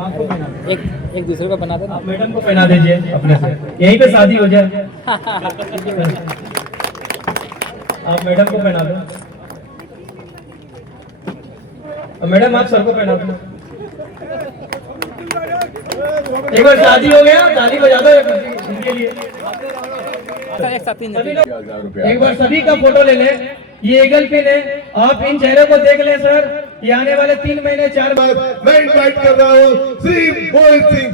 आपको पहना दो। एक दूसरे को बना देना। आप मैडम को पहना दीजिए अपने से, यहीं पे शादी हो जाए। आप मैडम को पहना दो। मैडम आप सर को पहना दो। एक बार शादी हो गया, ताली बजा दो इनके लिए। एक साथ एक बार सभी का फोटो ले लें। ये ईगल पिन है, आप इन चेहरों को देख लें सर। ये आने वाले 3 महीने 4 मैं इनवाइट कर रहा हूँ श्री मोहित सिंह,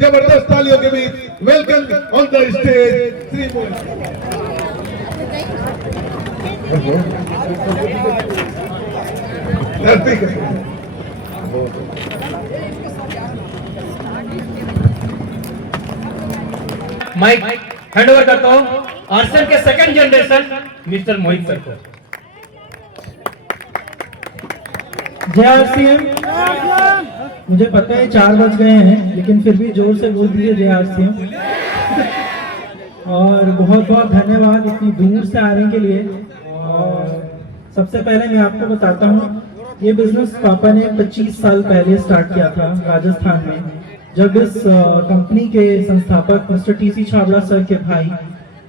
जबरदस्त तालियों के बीच welcome on the stage Shri mic hand over करता हूँ आरसीएम के second generation mister Mohit sir को। जय आरसीएम। मुझे पता है 4 बज गए हैं, लेकिन फिर भी जोर से बोल दीजिए जय आरसीएम। और बहुत बहुत धन्यवाद इतनी दूर से आने के लिए। और सबसे पहले मैं आपको बताता हूँ, ये बिजनेस पापा ने 25 साल पहले स्टार्ट किया था राजस्थान में, जब इस कंपनी के संस्थापक मिस्टर टीसी छाबड़ा सर के भाई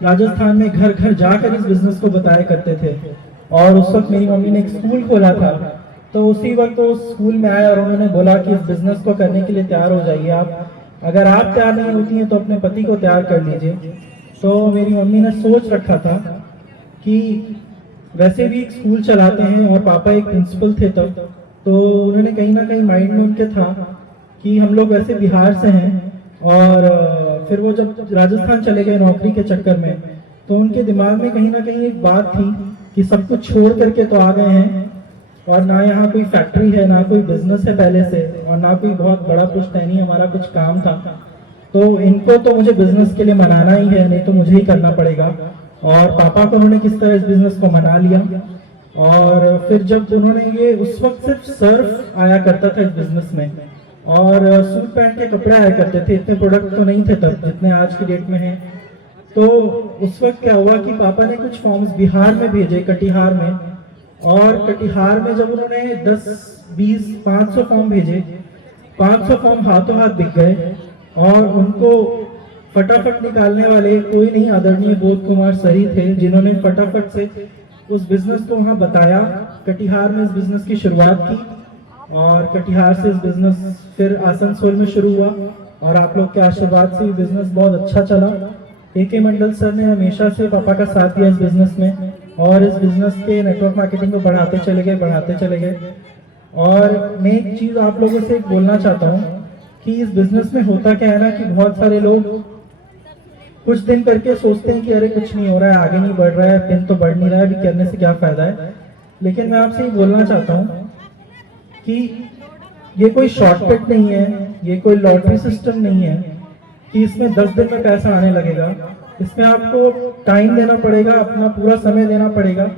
राजस्थान में घर घर जाकर इस बिजनेस को बताया करते थे। और उस वक्त मेरी मम्मी ने एक स्कूल खोला था, तो उसी वक्त वो स्कूल में आए और उन्होंने बोला कि इस बिजनेस को करने के लिए तैयार हो जाइए आप। अगर आप तैयार नहीं होती हैं तो अपने पति को तैयार कर लीजिए। तो मेरी मम्मी ने सोच रखा था कि वैसे भी एक स्कूल चलाते हैं और पापा एक प्रिंसिपल थे तब, तो उन्होंने कहीं ना कहीं माइंड में उनके था कि हम लोग वैसे बिहार से हैं। और फिर वो जब राजस्थान चले गए नौकरी के चक्कर में, तो उनके दिमाग में कहीं ना कहीं एक बात थी कि सब कुछ छोड़ करके तो आ गए हैं, और ना यहाँ कोई फैक्ट्री है, ना कोई बिजनेस है पहले से, और ना कोई बहुत बड़ा पुश्तैनी हमारा कुछ काम था। तो इनको तो मुझे बिजनेस के लिए मनाना ही है, नहीं तो मुझे ही करना पड़ेगा। और पापा को उन्होंने किस तरह इस बिजनेस को मना लिया। और फिर जब उन्होंने ये, उस वक्त सिर्फ सर्फ आया करता था इस बिजनेस में, और सूट पैंट के कपड़े आया करते थे, इतने प्रोडक्ट तो नहीं थे तब जितने आज की डेट में हैं। तो उस वक्त क्या हुआ कि पापा ने कुछ फॉर्म्स बिहार में भेजे, कटिहार में, और कटिहार में जब उन्होंने 10, 20, 500 फॉर्म भेजे, 500 फॉर्म हाथों हाथ बिक गए। और उनको फटाफट निकालने वाले कोई नहीं, आदरणीय बोध कुमार सर ही थे, जिन्होंने फटाफट से उस बिजनेस को वहां बताया। कटिहार में इस बिजनेस की शुरुआत की, और कटिहार से इस बिजनेस फिर आसनसोल में शुरू हुआ, और आप लोग के आशीर्वाद से बिजनेस बहुत अच्छा चला। AK मंडल सर ने हमेशा से पापा का साथ दिया इस बिजनेस में, और इस बिजनेस के नेटवर्क मार्केटिंग को बढ़ाते चले गए। और मैं एक चीज आप लोगों से बोलना चाहता हूँ कि इस बिजनेस में होता क्या है ना, कि बहुत सारे लोग कुछ दिन करके सोचते हैं कि अरे कुछ नहीं हो रहा है, आगे नहीं बढ़ रहा है, पिन तो बढ़ नहीं रहा है, अभी करने से क्या फायदा है। लेकिन मैं आपसे ये बोलना चाहता हूँ कि ये कोई शॉर्टकट नहीं है, ये कोई लॉटरी सिस्टम नहीं है कि इसमें 10 दिन में पैसा आने लगेगा। इसमें आपको टाइम देना पड़ेगा, अपना पूरा समय देना पड़ेगा।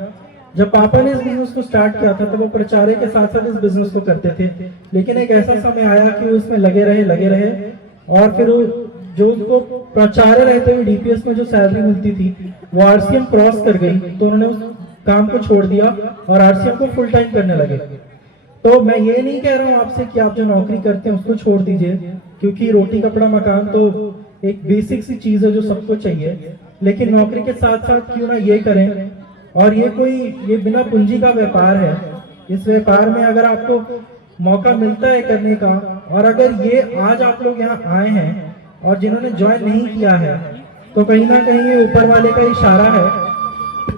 जब पापा ने इस बिजनेस को स्टार्ट किया था तो वो प्रचारे के साथ साथ इस बिजनेस को करते थे, लेकिन एक ऐसा समय आया कि वो इसमें लगे रहे। और फिर जो उनको प्राचार्य रहते हुए DPS में जो सैलरी मिलती थी वो RCM क्रॉस कर गई, तो उन्होंने उस काम को छोड़ दिया और RCM को फुल टाइम करने लगे। तो मैं ये नहीं कह रहा हूँ आपसे कि आप जो नौकरी करते हैं उसको छोड़ दीजिए, क्योंकि रोटी कपड़ा मकान तो एक बेसिक सी चीज है जो सबको चाहिए, लेकिन नौकरी के साथ साथ क्यों ना ये करें। और ये बिना पूंजी का व्यापार है। इस व्यापार में अगर आपको मौका मिलता है करने का, और अगर ये आज आप लोग यहाँ आए हैं और जिन्होंने ज्वाइन नहीं किया है, तो कहीं ना कहीं ये ऊपर वाले का इशारा है।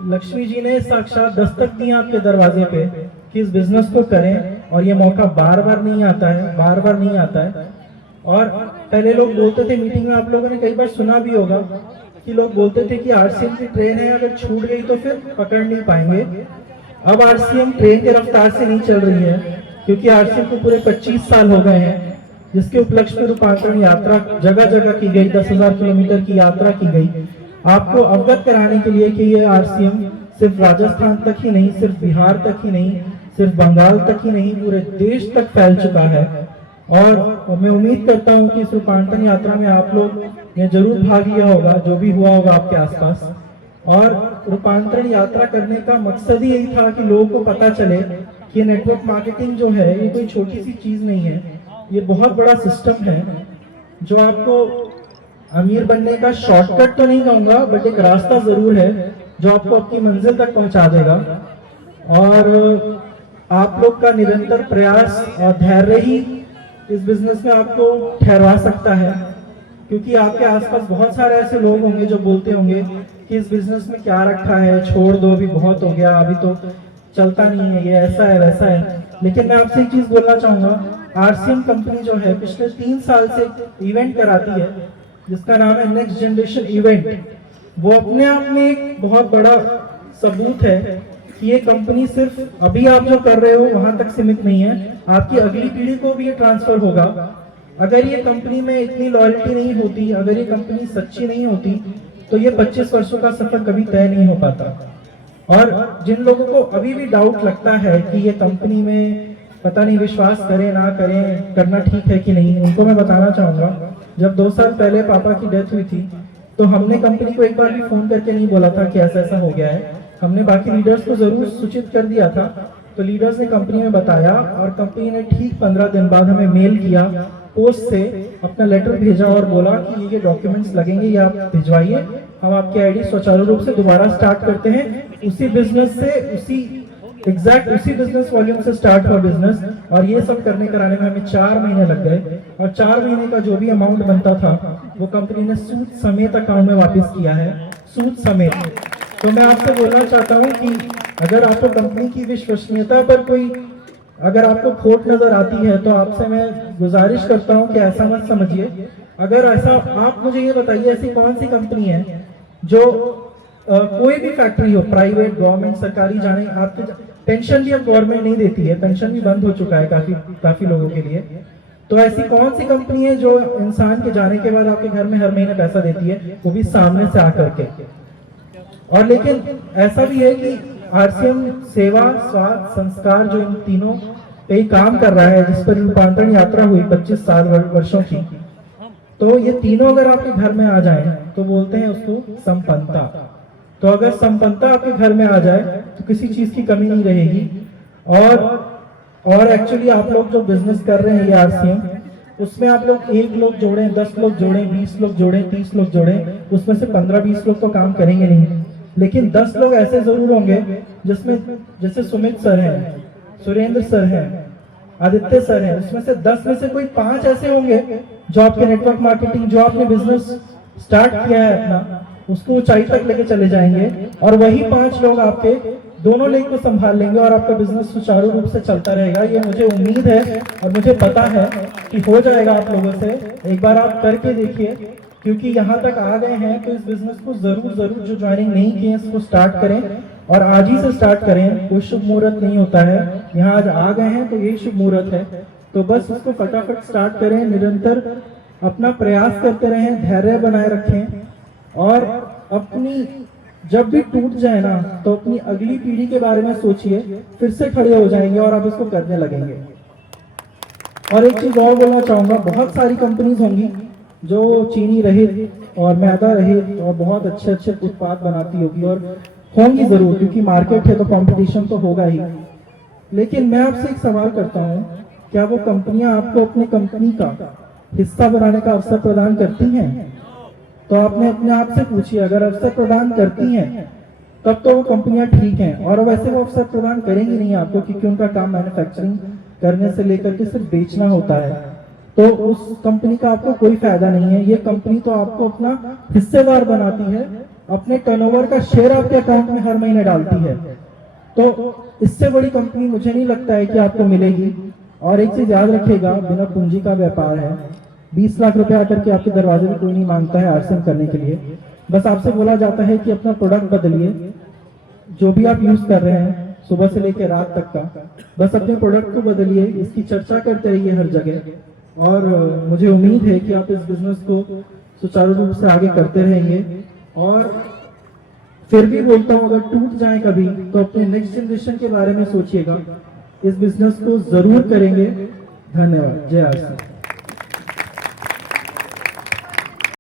लक्ष्मी जी ने साक्षात दस्तक दी आपके दरवाजे पे कि इस बिजनेस को करें, और ये मौका बार बार नहीं आता है। और पहले लोग बोलते थे, मीटिंग में आप लोगों ने कई बार सुना भी होगा कि लोग बोलते थे कि RCM की ट्रेन है, अगर छूट गई तो फिर पकड़ नहीं पाएंगे। अब RCM ट्रेन के रफ्तार से नहीं चल रही है, क्योंकि RCM को पूरे 25 साल हो गए हैं, जिसके उपलक्ष्य में रूपांतरण यात्रा जगह जगह की गई, 10,000 किलोमीटर की यात्रा की गई, आपको अवगत कराने के लिए कि ये RCM सिर्फ राजस्थान तक ही नहीं, सिर्फ बिहार तक ही नहीं, सिर्फ बंगाल तक ही नहीं, पूरे देश तक फैल चुका है। और मैं उम्मीद करता हूं कि इस रूपांतरण यात्रा में आप लोग ने जरूर भाग लिया होगा, जो भी हुआ होगा आपके आसपास। और रूपांतरण यात्रा करने का मकसद ही यही था कि लोगों को पता चले कि नेटवर्क मार्केटिंग जो है ये कोई छोटी सी चीज नहीं है, ये बहुत बड़ा सिस्टम है जो आपको अमीर बनने का शॉर्टकट तो नहीं कहूँगा, बट एक रास्ता जरूर है जो आपको अपनी मंजिल तक पहुंचा देगा। और आप लोग का निरंतर प्रयास और धैर्य ही इस बिजनेस में आपको ठहरा सकता है, क्योंकि आपके आसपास बहुत सारे ऐसे लोग होंगे जो बोलते होंगे कि इस बिजनेस में क्या रखा है, छोड़ दो, अभी बहुत हो गया, अभी तो चलता नहीं है, ये ऐसा है वैसा है। लेकिन मैं आपसे एक चीज बोलना चाहूंगा, आरसीएम कंपनी जो है पिछले 3 साल से इवेंट कराती है जिसका नाम है नेक्स्ट जनरेशन इवेंट। वो अपने आप में एक बहुत बड़ा सबूत है कि ये कंपनी सिर्फ अभी आप जो कर रहे हो वहां तक सीमित नहीं है, आपकी अगली पीढ़ी को भी ये ट्रांसफर होगा। अगर ये कंपनी में इतनी लॉयल्टी नहीं होती, अगर ये कंपनी सच्ची नहीं होती, तो ये 25 वर्षों का सफर कभी तय नहीं हो पाता। और जिन लोगों को अभी भी डाउट लगता है कि ये कंपनी में पता नहीं विश्वास करें ना करें, करना ठीक है कि नहीं, उनको मैं बताना चाहूंगा, जब 2 साल पहले पापा की डेथ हुई थी तो हमने कंपनी को एक बार भी फोन करके नहीं बोला था कि ऐसा ऐसा हो गया है। हमने बाकी लीडर्स को जरूर सूचित कर दिया था, तो लीडर्स ने कंपनी में बताया और कंपनी ने ठीक 15 दिन बाद हमें मेल किया, पोस्ट से अपना लेटर भेजा और बोला कि ये डॉक्यूमेंट्स लगेंगे, ये आप भिजवाइए, हम आपके आईडी सुचारू रूप से दोबारा स्टार्ट करते हैं। उसी बिजनेस से उसी बिजनेस वॉल्यूम से स्टार्ट हुआ बिजनेस, और ये सब करने कराने में हमें 4 महीने लग गए, और 4 महीने का जो भी अमाउंट बनता था वो कंपनी ने सूद समेत अकाउंट में वापस किया है, सूद समेत। तो मैं आपसे बोलना चाहता हूँ कि अगर आपको कंपनी की विश्वसनीयता पर कोई अगर आपको खोट नजर आती है तो आपसे मैं गुजारिश करता हूं कि ऐसा मत समझिए। अगर ऐसा, आप मुझे ये बताइए ऐसी कौन सी कंपनी है जो कोई भी फैक्ट्री हो, प्राइवेट, गवर्नमेंट, सरकारी, जाने आपके पेंशन भी अब गवर्नमेंट नहीं देती है, पेंशन भी बंद हो चुका है काफी लोगों के लिए। तो ऐसी कौन सी कंपनी है जो इंसान के जाने के बाद आपके घर में हर महीने पैसा देती है, वो भी सामने से आकर के। और लेकिन ऐसा भी है कि आरसीएम सेवा, स्वास्थ्य, संस्कार जो इन तीनों पे काम कर रहा है, जिस पर रूपांतरण यात्रा हुई 25 साल वर्षों की, तो ये तीनों अगर आपके घर में आ जाए तो बोलते हैं उसको संपन्नता। तो अगर संपन्नता आपके घर में आ जाए तो किसी चीज की कमी नहीं रहेगी। और एक्चुअली आप लोग जो बिजनेस कर रहे हैं ये आरसीएम, उसमें आप लोग 1 लोग जोड़ें, 10 लोग जोड़ें, 20 लोग जोड़ें, 30 लोग जोड़ें, उसमें से 15-20 लोग तो काम करेंगे नहीं, लेकिन 10 लोग ऐसे जरूर होंगे जिसमें जैसे सुमित सर हैं, सुरेंद्र सर हैं, आदित्य सर हैं, उसमें से 10 में से कोई 5 ऐसे होंगे जो आपके नेटवर्क मार्केटिंग, जो आपने बिजनेस स्टार्ट किया है अपना, उसको ऊंचाई तक लेके चले जाएंगे। और वही 5 लोग आपके दोनों लेग को संभाल लेंगे और आपका बिजनेस सुचारू रूप से चलता रहेगा। ये मुझे उम्मीद है और मुझे पता है कि हो जाएगा आप लोगों से। एक बार आप करके देखिए, क्योंकि यहाँ तक आ गए हैं तो इस बिजनेस को जरूर जो ज्वाइनिंग नहीं किए इसको स्टार्ट करें, और आज ही से स्टार्ट करें। कोई शुभ मुहूर्त नहीं होता है, यहाँ आज आ गए हैं तो यही शुभ मुहूर्त है। तो बस इसको फटाफट स्टार्ट करें, निरंतर अपना प्रयास करते रहें, धैर्य बनाए रखें, और अपनी जब भी टूट जाए ना तो अपनी अगली पीढ़ी के बारे में सोचिए, फिर से खड़े हो जाएंगे और आप इसको करने लगेंगे। और एक चीज और बोलना चाहूंगा, बहुत सारी कंपनीज होंगी जो चीनी रहित और मैदा रहित और बहुत अच्छे अच्छे उत्पाद बनाती होगी, और होंगी जरूर, क्योंकि मार्केट है तो कंपटीशन तो होगा ही। लेकिन मैं आपसे एक सवाल करता हूँ, क्या वो कंपनियां आपको अपनी कंपनी का हिस्सा बनाने का अवसर प्रदान करती हैं? तो आपने अपने आप से पूछिए, अगर अवसर प्रदान करती हैं तब तो वो कंपनियां ठीक हैं, और वैसे वो अवसर प्रदान करेंगी नहीं आपको, क्योंकि उनका काम मैन्युफैक्चरिंग करने से लेकर के सिर्फ बेचना होता है। तो उस कंपनी का आपको कोई फायदा नहीं है। ये कंपनी तो आपको अपना हिस्सेदार बनाती है, अपने टर्नओवर का शेयर आपके अकाउंट में हर महीने डालती है। तो इससे बड़ी कंपनी मुझे नहीं लगता है कि आपको मिलेगी। और एक चीज याद रखिएगा, बिना पूंजी का व्यापार है। 20 लाख रुपए आकर के आपके दरवाजे में कोई नहीं मांगता है आरसीएम करने के लिए। बस आपसे बोला जाता है कि अपना प्रोडक्ट बदलिए, जो भी आप यूज कर रहे हैं सुबह से लेकर रात तक का, बस अपने प्रोडक्ट को बदलिए, इसकी चर्चा करते रहिए हर जगह। और मुझे उम्मीद है कि आप इस बिजनेस को सुचारू रूप से आगे करते रहेंगे। और फिर भी बोलता हूँ, अगर टूट जाए कभी तो अपने नेक्स्ट जनरेशन के बारे में सोचिएगा, इस बिजनेस को जरूर करेंगे। धन्यवाद। जय आरसीएम।